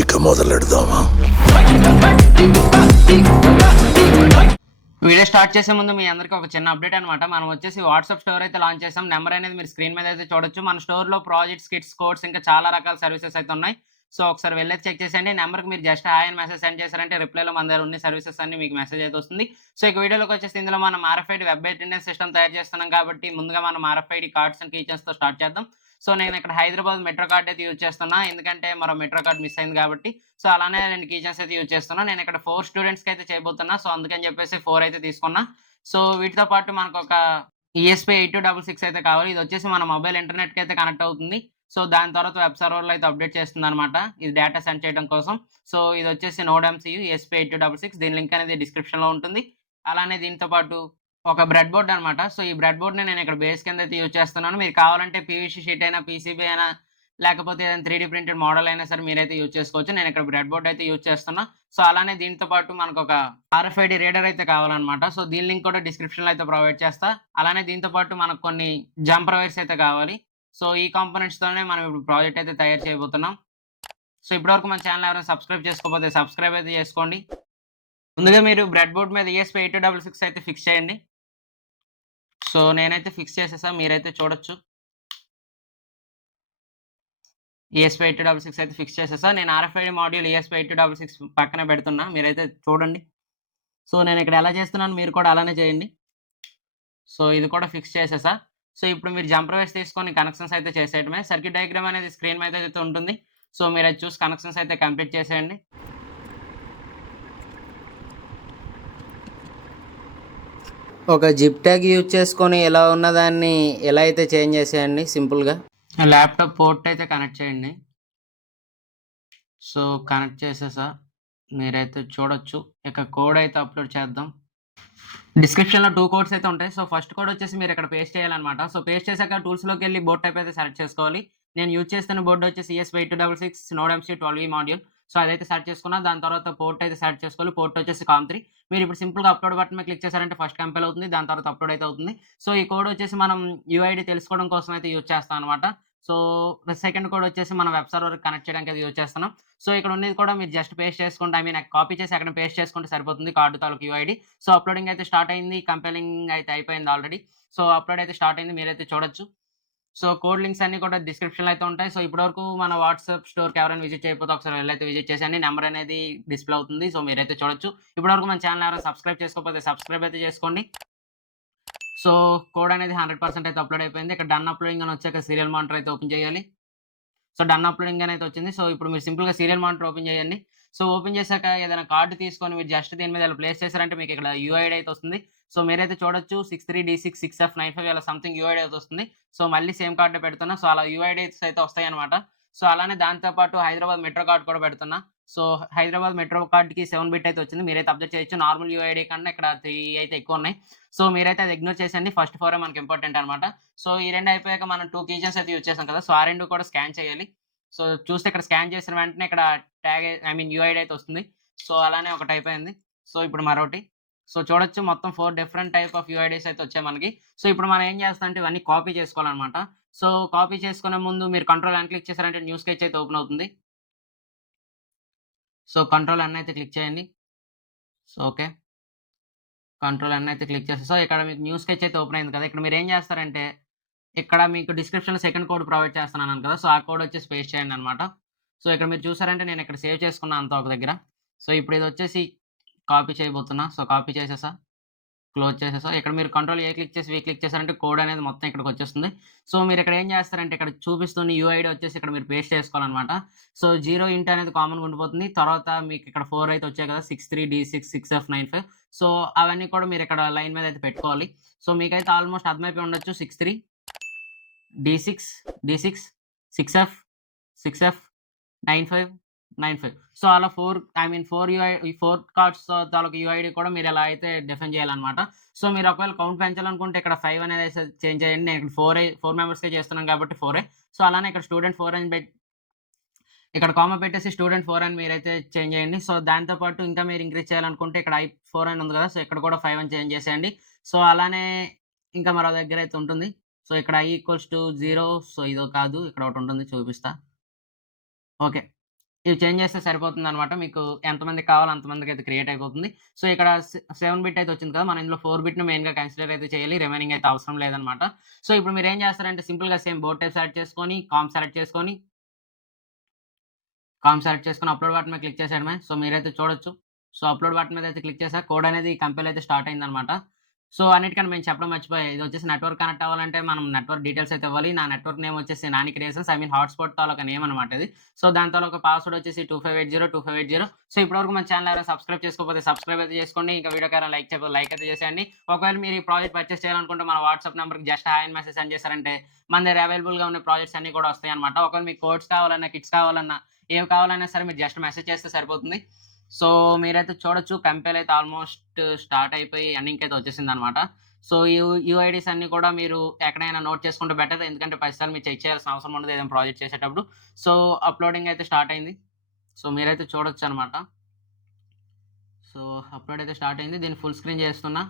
ఇక మొదలెడదామా? Video start చేసే ముందు మీ అందరికీ ఒక చిన్న అప్డేట్ అనమాట. మనం వచ్చేసి వాట్సాప్ స్టోర్ అయితే లాంచ్ చేసాం. నెంబర్ అనేది మీరు స్క్రీన్ మీద అయితే చూడొచ్చు. మన స్టోర్‌లో ప్రాజెక్ట్స్, కిట్స్, కోడ్స్ ఇంకా చాలా రకాల సర్వీసెస్ అయితే ఉన్నాయి. సో ఒకసారి వెళ్ళైతే చెక్ చేసేయండి. నెంబర్‌కి మీరు జస్ట్ హాయ్ అని మెసేజ్ సెండ్ చేశారంటే రిప్లైలో మన దగ్గర ఉన్న సర్వీసెస్ అన్నీ మీకు మెసేజ్ అయితే వస్తుంది. సో ఇక వీడియోలోకి వచ్చేసి ఇందులో మనం ఆర్ఎఫ్ఐడి వెబ్ అటెండెన్స్ సిస్టమ్ తయారు చేస్తున్నాం కాబట్టి ముందుగా మనం ఆర్ఎఫ్ఐడి కార్డ్స్ అండ్ కీచైన్స్‌తో స్టార్ట్ చేద్దాం. సో నేను ఇక్కడ హైదరాబాద్ మెట్రో కార్డ్ అయితే యూజ్ చేస్తున్నా. ఎందుకంటే మరో మెట్రో కార్డ్ మిస్ అయింది కాబట్టి. సో అలానే 2 కీచైన్స్ అయితే యూజ్ చేస్తున్నా. నేను ఇక్కడ 4 స్టూడెంట్స్‌కి అయితే చేయబోతున్నా. సో అందుకని చెప్పేసి 4 అయితే తీసుకున్నా. సో వీటితో పాటు మనకొక ఈఎస్‌పీ 8266 అయితే కావాలి. ఇదొచ్చేసి మన మొబైల్ ఇంటర్నెట్‌కి అయితే కనెక్ట్ అవుతుంది. సో దాని తర్వాత వెబ్ సర్వర్‌లో అయితే అప్డేట్ చేస్తుందనమాట. ఇది డేటా సెండ్ చేయడం కోసం. సో ఇదొచ్చేసి నోడ్ ఎంసీయూ ఈఎస్‌పీ 8266 దీని లింక్ అనేది డిస్క్రిప్షన్‌లో ఉంటుంది. అలానే దీనితో పాటు ఒక బ్రెడ్ బోర్డ్ అనమాట. సో ఈ బ్రెడ్ బోర్డ్‌ని నేను ఇక్కడ బేస్ కింద అయితే యూజ్ చేస్తున్నాను. మీరు కావాలంటే పీవీసీ షీట్ అయినా, పీసీబీ అయినా లేకపోతే ఏదైనా 3డీ ప్రింటెడ్ మోడల్ అయినా సరే మీరైతే యూజ్ చేసుకోవచ్చు. నేను ఇక్కడ బ్రెడ్ బోర్డ్ అయితే యూజ్ చేస్తున్నా. సో అలానే దీనితో పాటు మనకొక ఆర్ఎఫ్ఐడి రీడర్ అయితే కావాలనమాట. సో దీని లింక్ కూడా డిస్క్రిప్షన్‌లో అయితే ప్రొవైడ్ చేస్తా. అలానే దీంతో పాటు మనకు కొన్ని జంపర్ వైర్స్ అయితే కావాలి. సో ఈ కాంపోనెంట్స్‌తోనే మనం ఇప్పుడు ప్రాజెక్ట్ అయితే తయారు చేయబోతున్నాం. సో ఇప్పటివరకు మన ఛానెల్ ఎవరైనా సబ్స్క్రైబ్ చేసుకోకపోతే సబ్స్క్రైబ్ అయితే చేసుకోండి. ముందుగా మీరు బ్రెడ్ బోర్డ్ మీద ఈఎస్‌పీ 8266 అయితే ఫిక్స్ చేయండి. సో నేనైతే ఫిక్స్ చేసేసా. మీరైతే చూడొచ్చు. ఈఎస్‌పీ 8266 అయితే ఫిక్స్ చేసేసా. నేను ఆర్ఎఫ్ఐడి మాడ్యూల్ ఈఎస్‌పీ 8266 పక్కనే పెడుతున్నా. మీరైతే చూడండి. సో నేను ఇక్కడ ఎలా చేస్తున్నానో మీరు కూడా అలానే చేయండి. సో ఇది కూడా ఫిక్స్ చేసేసా. సో ఇప్పుడు మీరు జంపర్ వైర్స్ తీసుకొని కనెక్షన్స్ అయితే చేసేయడమే. సర్క్యూట్ డయాగ్రామ్ అనేది స్క్రీన్ మీద అయితే ఉంటుంది. సో మీరది చూసి కనెక్షన్స్ అయితే కంప్లీట్ చేసేయండి. ఒక జిప్ ట్యాగ్ యూజ్ చేసుకొని ఎలా ఉన్నదాన్ని ఎలా అయితే చేంజ్ చేసేయండి సింపుల్గా. ల్యాప్టాప్ పోర్ట్ అయితే కనెక్ట్ చేయండి. సో కనెక్ట్ చేసేసా. మీరైతే చూడొచ్చు. ఇక కోడ్ అయితే అప్లోడ్ చేద్దాం. డిస్క్రిప్షన్‌లో 2 కోడ్స్ అయితే ఉంటాయి. సో ఫస్ట్ కోడ్ వచ్చేసి మీరు ఇక్కడ పేస్ట్ చేయాలన్నమాట. సో పేస్ట్ చేశాక టూల్స్‌లోకెళ్ళి బోర్డ్ టైప్ అయితే సెలెక్ట్ చేసుకోవాలి. నేను యూజ్ చేస్తున్న బోర్డ్ వచ్చేసి ఈఎస్‌పీ 8266 నోడ్ ఎంసీ 12ఈ మాడ్యూల్. సో అదైతే సెలెక్ట్ చేసుకున్నా. దాని తర్వాత పోర్ట్ అయితే సెలెక్ట్ చేసుకోవాలి. పోర్ట్ వచ్చేసి COM3. మీరు ఇప్పుడు సింపుల్‌గా అప్లోడ్ బటన్ మీద క్లిక్ చేశారంటే ఫస్ట్ కంపైల్ అవుతుంది. దాని తర్వాత అప్లోడ్ అయితే అవుతుంది. సో ఈ కోడ్ వచ్చేసి మనం యూఐడీ తెలుసుకోవడం కోసం అయితే యూజ్ చేస్తాం అన్నమాట. సో సెకండ్ కోడ్ వచ్చేసి మనం వెబ్ సర్వర్‌కి కనెక్ట్ చేయడానికి అయితే యూజ్ చేస్తున్నాం. సో ఇక్కడ ఉన్నది కూడా మీరు జస్ట్ పేస్ట్ చేసుకుంటే కాపీ చేసి అక్కడ పేస్ట్ చేసుకుంటే సరిపోతుంది కార్డ్ తాలూకు యూఐడీ. సో అప్లోడింగ్ అయితే స్టార్ట్ అయింది. కంపైలింగ్ అయితే అయిపోయింది ఆల్రెడీ. సో అప్లోడ్ అయితే స్టార్ట్ అయింది. మీరైతే చూడొచ్చు. సో కోడ్ లింక్స్ అన్నీ కూడా డిస్క్రిప్షన్‌లో అయితే ఉంటాయి. సో ఇప్పటివరకు మన వాట్సాప్ స్టోర్‌కి ఎవరైనా విజిట్ చేయకపోతే ఒకసారి వెళ్లైతే విజిట్ చేసేయండి. నంబర్ అనేది డిస్‌ప్లే అవుతుంది. సో మీరైతే చూడొచ్చు. ఇప్పటివరకు మన ఛానెల్ ఎవరైనా సబ్స్క్రైబ్ చేసుకోకపోతే సబ్స్క్రైబ్ అయితే చేసుకోండి. సో కోడ్ అనేది 100% అయితే అప్లోడ్ అయిపోయింది. ఇక్కడ డన్ అప్లోడింగ్ అని వచ్చాక సీరియల్ మానిటర్ అయితే ఓపెన్ చేయాలి. సో డన్ అప్లోడింగ్ అని అయితే వచ్చింది. సో ఇప్పుడు మీరు సింపుల్‌గా సీరియల్ మానిటర్ ఓపెన్ చేయండి. సో ఓపెన్ చేశాక ఏదైనా కార్డ్ తీసుకొని మీరు జస్ట్ దీని మీద ఇలా ప్లేస్ చేశారంటే మీకు ఇక్కడ యూఐడీ అయితే వస్తుంది. సో మీరైతే చూడొచ్చు 63D6 6F95 ఇలా సంథింగ్ యూఐడీ అయితే వస్తుంది. సో మళ్ళీ సేమ్ కార్డే పెడుతున్నా. సో అలా యూఐడీస్ అయితే వస్తాయన్నమాట. సో అలానే దాంతో పాటు హైదరాబాద్ మెట్రో కార్డ్ కూడా పెడుతున్నా. సో హైదరాబాద్ మెట్రో కార్డ్‌కి 7 బిట్ అయితే వచ్చింది. మీరైతే అబ్జర్వ్ చేయొచ్చు. నార్మల్ యూఐడీ కన్నా ఇక్కడ 3 అయితే ఎక్కువున్నాయి. సో మీరైతే అది ఇగ్నోర్ చేసేయండి. ఫస్ట్ 4 మనకి ఇంపార్టెంట్ అన్నమాట. సో ఈ 2 అయిపోయాక మనం 2 కీచైన్స్ అయితే యూజ్ చేసాం కదా! సో ఆ 2 కూడా స్కాన్ చేయాలి. సో చూస్తే ఇక్కడ స్కాన్ చేసిన వెంటనే ఇక్కడ ట్యాగ్ యూఐడీ అయితే వస్తుంది. సో అలానే ఒకటి అయిపోయింది. సో ఇప్పుడు మరొకటి. సో చూడొచ్చు మొత్తం 4 డిఫరెంట్ టైప్ ఆఫ్ యూఐడీస్ అయితే వచ్చాయి మనకి. సో ఇప్పుడు మనం ఏం చేస్తామంటే ఇవన్నీ కాపీ చేసుకోవాలన్నమాట. సో కాపీ చేసుకునే ముందు మీరు కంట్రోల్ ఎన్ క్లిక్ చేశారంటే న్యూ స్కెచ్ అయితే ఓపెన్ అవుతుంది. సో కంట్రోల్ ఎన్ అయితే క్లిక్ చేయండి. So okay. కంట్రోల్ ఎన్ అయితే క్లిక్ చేసేసి సో ఇక్కడ మీకు న్యూ స్కెచ్ అయితే ఓపెన్ అయింది కదా! ఇక్కడ మీరేం చేస్తారంటే ఇక్కడ మీకు డిస్క్రిప్షన్‌లో సెకండ్ కోడ్ ప్రొవైడ్ చేస్తున్నాను కదా! సో ఆ కోడ్ వచ్చేసి పేస్ట్ చేయండన్నమాట. సో ఇక్కడ మీరు చూసారంటే నేను ఇక్కడ సేవ్ చేసుకున్నా అంతా ఒక దగ్గర. సో ఇప్పుడు ఇదొచ్చేసి కాపీ చేయబోతున్నా. సో కాపీ చేసేసా. క్లోజ్ చేసేసా. ఇక్కడ మీరు కంట్రోల్ ఏ క్లిక్ చేసి, వి క్లిక్ చేశారంటే కోడ్ అనేది మొత్తం ఇక్కడికొచ్చేస్తుంది. సో మీరు ఇక్కడ ఏం చేస్తారంటే ఇక్కడ చూపిస్తున్న యూఐడీ వచ్చేసి ఇక్కడ మీరు పేస్ట్ చేసుకోవాలన్నమాట. సో 0 ఇంట్ అనేది కామన్‌గా ఉండిపోతుంది. తర్వాత మీకు ఇక్కడ 4 అయితే వచ్చాయి కదా! 63D6 6F95 సో అవన్నీ కూడా మీరు ఇక్కడ లైన్ మీద అయితే పెట్టుకోవాలి. సో మీకైతే ఆల్‌మోస్ట్ అర్థమైపోయి ఉండొచ్చు. 63 D6, D6, 6F, 6F, 95, 95 so అలా 4 కార్డ్స్ తాలూకు యూఐడీ కూడా మీరు ఇలా అయితే డిఫైన్ చేయాలన్నమాట. సో మీరు ఒకవేళ కౌంట్ పెంచాలనుకుంటే ఇక్కడ 5 అనేది చేంజ్ చేయండి. నేను ఇక్కడ 4 మెంబర్స్‌కే చేస్తున్నాను కాబట్టి 4 సో అలానే ఇక్కడ స్టూడెంట్ 4 అని ఇక్కడ కామా పెట్టేసి స్టూడెంట్ 4 అని మీరైతే చేంజ్ చేయండి. సో దాంతో పాటు ఇంకా మీరు ఇంక్రీజ్ చేయాలనుకుంటే ఇక్కడ I4 అని ఉంది కదా! సో ఇక్కడ కూడా 5 అని చేంజ్ చేసేయండి. సో అలానే ఇంకా మరో దగ్గర అయితే ఉంటుంది. సో ఇక్కడ I = 0 సో ఇదో కాదు. ఇక్కడ ఒకటి ఉంటుంది చూపిస్తా. ఓకే. ఇవి చేంజ్ చేస్తే సరిపోతుందనమాట. మీకు ఎంతమందికి కావాలో అంతమందికి అయితే క్రియేట్ అయిపోతుంది. సో, ఇక్కడ 7 బిట్ అయితే వచ్చింది కదా! మనం ఇందులో 4 బిట్‌ని మెయిన్‌గా కన్సిడర్ అయితే చేయాలి. రిమైనింగ్ అయితే అవసరం లేదనమాట. సో, ఇప్పుడు మీరేం చేస్తారంటే సింపుల్‌గా సేమ్ బోర్డ్ టైప్ సెలెక్ట్ చేసుకొని, కామ్ సెలెక్ట్ చేసుకొని అప్‌లోడ్ బటన్ మీద క్లిక్ చేసేయడమే. సో, మీరైతే చూడొచ్చు. సో, అప్‌లోడ్ బటన్ మీద అయితే క్లిక్ చేశాక కోడ్ అనేది కంపైల్ అయితే స్టార్ట్ అయిందనమాట. సో, అన్నిటికన్నా మేము చెప్పడం మర్చిపోయా. ఇదొచ్చేసి నెట్వర్క్ కనెక్ట్ అవ్వాలంటే మనం నెట్వర్క్ డీటెయిల్స్ అయితే ఇవ్వాలి. నా నెట్వర్క్ నేమ్ వచ్చేసి నాని క్రియేషన్స్ హాట్‌స్పాట్ తాలూకా నేమ్ అనమాట ఇది. సో, దాని తాలూకా పాస్వర్డ్ వచ్చేసి 2580, 2580. సో, ఇప్పటివరకు మన ఛానెల్ ఎవరైనా సబ్స్క్రైబ్ చేసుకోకపోతే సబ్స్క్రైబ్ అయితే చేసుకోండి. ఇంకా వీడియోకి ఎవరైనా లైక్ చేయకపోతే లైక్ అయితే చేసేయండి. ఒకవేళ మీరు ఈ ప్రాజెక్ట్ పర్చేస్ చేయాలనుకుంటే మన వాట్సాప్ నంబర్‌కి జస్ట్ హాయ్ అని మెసేజ్ సెండ్ చేశారంటే మన దగ్గర అవైలబుల్‌గా ఉన్న ప్రాజెక్ట్స్ అన్నీ కూడా వస్తాయన్నమాట. ఒకవేళ మీకు కోడ్స్ కావాలన్నా, కిట్స్ కావాలన్నా ఏవి కావాలన్నా సరే మీరు జస్ట్ మెసేజ్ చేస్తే సరిపోతుంది. సో, మీరైతే చూడొచ్చు కంపైల్ అయితే ఆల్‌మోస్ట్ స్టార్ట్ అయిపోయి ఎండింగ్‌కి అయితే వచ్చేసిందనమాట. సో, యూఐడీస్ అన్నీ కూడా మీరు ఎక్కడైనా నోట్ చేసుకుంటే బెటర్. ఎందుకంటే 10 సార్లు మీరు చెక్ చేయాల్సిన అవసరం ఉండదు ఏదైనా ప్రాజెక్ట్ చేసేటప్పుడు. సో, అప్‌లోడింగ్ అయితే స్టార్ట్ అయింది. సో, మీరైతే చూడొచ్చనమాట. సో, అప్‌లోడ్ అయితే స్టార్ట్ అయింది. దీన్ని ఫుల్ స్క్రీన్ చేస్తున్నా.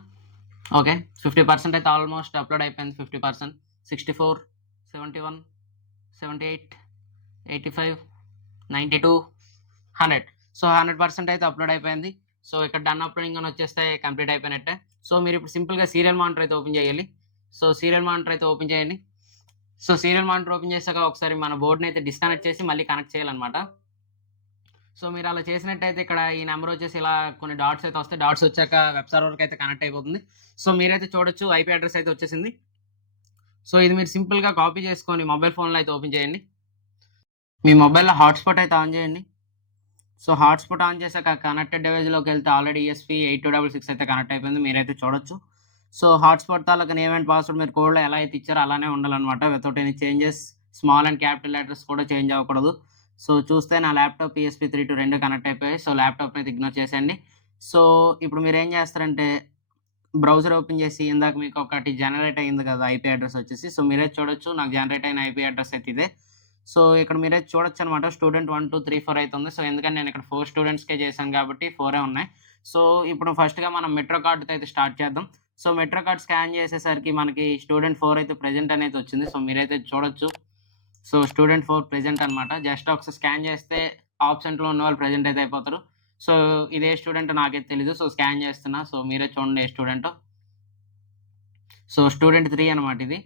ఓకే. 50% అయితే ఆల్‌మోస్ట్ అప్‌లోడ్ అయిపోయింది. 50%, 64, 71, 78, 85, 92, 100. సో, 100% అయితే అప్‌లోడ్ అయిపోయింది. సో, ఇక్కడ డన్ అప్‌లోడింగ్ అని వచ్చేస్తే కంప్లీట్ అయిపోయినట్టే. సో, మీరిప్పుడు సింపుల్‌గా సీరియల్ మానిటర్ అయితే ఓపెన్ చేయాలి. సో, సీరియల్ మానిటర్ అయితే ఓపెన్ చేయండి. సో, సీరియల్ మానిటర్ ఓపెన్ చేశాక ఒకసారి మన బోర్డ్‌ని అయితే డిస్కనెక్ట్ చేసి మళ్ళీ కనెక్ట్ చేయాలన్నమాట. సో, మీరలా చేసినట్టయితే ఇక్కడ ఈ నంబర్ వచ్చేసి ఇలా కొన్ని డాట్స్ అయితే వస్తాయి. డాట్స్ వచ్చాక వెబ్ సర్వర్‌కి అయితే కనెక్ట్ అయిపోతుంది. సో, మీరైతే చూడొచ్చు ఐపీ అడ్రెస్ అయితే వచ్చేసింది. సో, ఇది మీరు సింపుల్‌గా కాపీ చేసుకొని మొబైల్ ఫోన్‌లో అయితే ఓపెన్ చేయండి. మీ మొబైల్‌లో హాట్‌స్పాట్ అయితే ఆన్ చేయండి. సో, హాట్‌స్పాట్ ఆన్ చేశాక కనెక్టెడ్ డివైస్‌లోకెళ్తే ఆల్రెడీ ESP8266 అయితే కనెక్ట్ అయిపోయింది. మీరైతే చూడొచ్చు. So, hotspot taluka name and password మీరు కోడ్‌లో ఎలా అయితే ఇచ్చారో అలానే ఉండాలన్నమాట. Without any changes. Small and capital letters కూడా చేంజ్ అవ్వకూడదు. సో, చూస్తే నా ల్యాప్‌టాప్ ESP32 2 కనెక్ట్ అయిపోయాయి. సో, ల్యాప్‌టాప్‌ని అయితే ఇగ్నోర్ చేసేయండి. సో, ఇప్పుడు మీరేం చేస్తారంటే బ్రౌజర్ ఓపెన్ చేసి ఇందాక మీకు ఒకటి జనరేట్ అయింది కదా! ఐపీ అడ్రెస్ వచ్చేసి. సో, మీరైతే చూడొచ్చు. నాకు జనరేట్ అయిన ఐపీ అడ్రెస్ అయితే ఇదే. సో, ఇక్కడ మీరైతే చూడొచ్చనమాట. స్టూడెంట్ 1, 2, 3, 4 అయితే ఉంది. సో, ఎందుకంటే నేను ఇక్కడ 4 స్టూడెంట్స్‌కే చేశాను కాబట్టి 4 ఉన్నాయి. సో, ఇప్పుడు ఫస్ట్‌గా మనం మెట్రో కార్డ్‌తో అయితే స్టార్ట్ చేద్దాం. సో, మెట్రో కార్డ్ స్కాన్ చేసేసరికి మనకి స్టూడెంట్ 4 అయితే ప్రెజెంట్ అనేది వచ్చింది. సో, మీరైతే చూడొచ్చు. సో, స్టూడెంట్ 4 ప్రెజెంట్ అనమాట. జస్ట్ ఒకసారి స్కాన్ చేస్తే ఆబ్సెంట్‌లో ఉన్నవాళ్ళు ప్రెజెంట్ అయితే అయిపోతారు. సో, ఇదే స్టూడెంటో నాకైతే తెలీదు. సో, స్కాన్ చేస్తున్నా. సో, మీరే చూడండి ఏ స్టూడెంటో. సో, స్టూడెంట్ 3 అనమాట ఇది.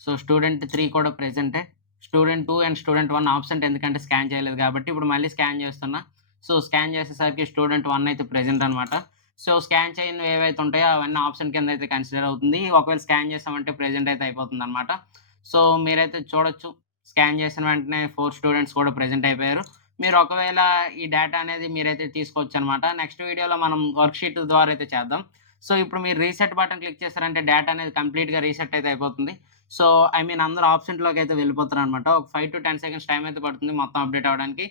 సో, స్టూడెంట్ 3 కూడా ప్రెజెంటే. స్టూడెంట్ 2 అండ్ స్టూడెంట్ 1 ఆబ్సెంట్ ఎందుకంటే స్కాన్ చేయలేదు కాబట్టి ఇప్పుడు మళ్ళీ స్కాన్ చేస్తున్నా. సో, స్కాన్ చేసేసరికి స్టూడెంట్ 1 అయితే ప్రెజెంట్ అనమాట. సో, స్కాన్ చేయనివి ఏవైతే ఉంటాయో అవన్నీ ఆబ్సెంట్ కింద అయితే కన్సిడర్ అవుతుంది. ఒకవేళ స్కాన్ చేసామంటే ప్రెజెంట్ అయితే అయిపోతుందనమాట. సో, మీరైతే చూడొచ్చు. స్కాన్ చేసిన వెంటనే 4 స్టూడెంట్స్ కూడా ప్రెజెంట్ అయిపోయారు. మీరు ఒకవేళ ఈ డేటా అనేది మీరైతే తీసుకోవచ్చనమాట. నెక్స్ట్ వీడియోలో మనం వర్క్‌షీట్ ద్వారా అయితే చేద్దాం. సో, ఇప్పుడు మీరు రీసెట్ బటన్ క్లిక్ చేశారంటే డేటా అనేది కంప్లీట్‌గా రీసెట్ అయితే అయిపోతుంది. సో, ఐ మీన్ అందరూ ఆబ్సెంట్‌లోకైతే వెళ్ళిపోతారనమాట. ఒక 5-10 సెకండ్స్ టైమ్ అయితే పడుతుంది మొత్తం అప్డేట్ అవ్వడానికి.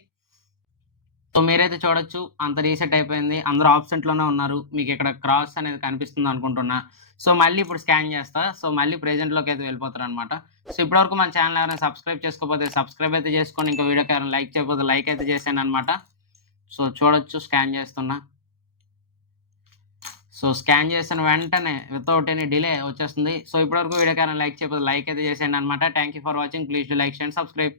సో, మీరైతే చూడొచ్చు అంతా రీసెట్ అయిపోయింది. అందరూ ఆబ్సెంట్‌లోనే ఉన్నారు. మీకిక్కడ క్రాస్ అనేది కనిపిస్తుందనుకుంటున్నా. సో, మళ్ళీ ఇప్పుడు స్కాన్ చేస్తా. సో, మళ్ళీ ప్రెజెంట్‌లోకైతే వెళ్ళిపోతారనమాట. సో, ఇప్పటివరకు మన ఛానెల్ ఎవరైనా సబ్స్క్రైబ్ చేసుకోకపోతే సబ్స్క్రైబ్ అయితే చేసుకోండి. ఇంకా వీడియోకి ఎవరైనా లైక్ చేయకపోతే లైక్ అయితే చేసేయండనమాట. సో, చూడొచ్చు స్కాన్ చేస్తున్నా. సో, స్కాన్ చేసిన వెంటనే వితౌట్ ఎనీ డిలే వచ్చేస్తుంది. సో, ఇప్పటివరకు వీడియోకి ఎవరైనా లైక్ చేయకపోతే లైక్ అయితే చేసేయండనమాట. Thank you for watching. Please do like, share and subscribe.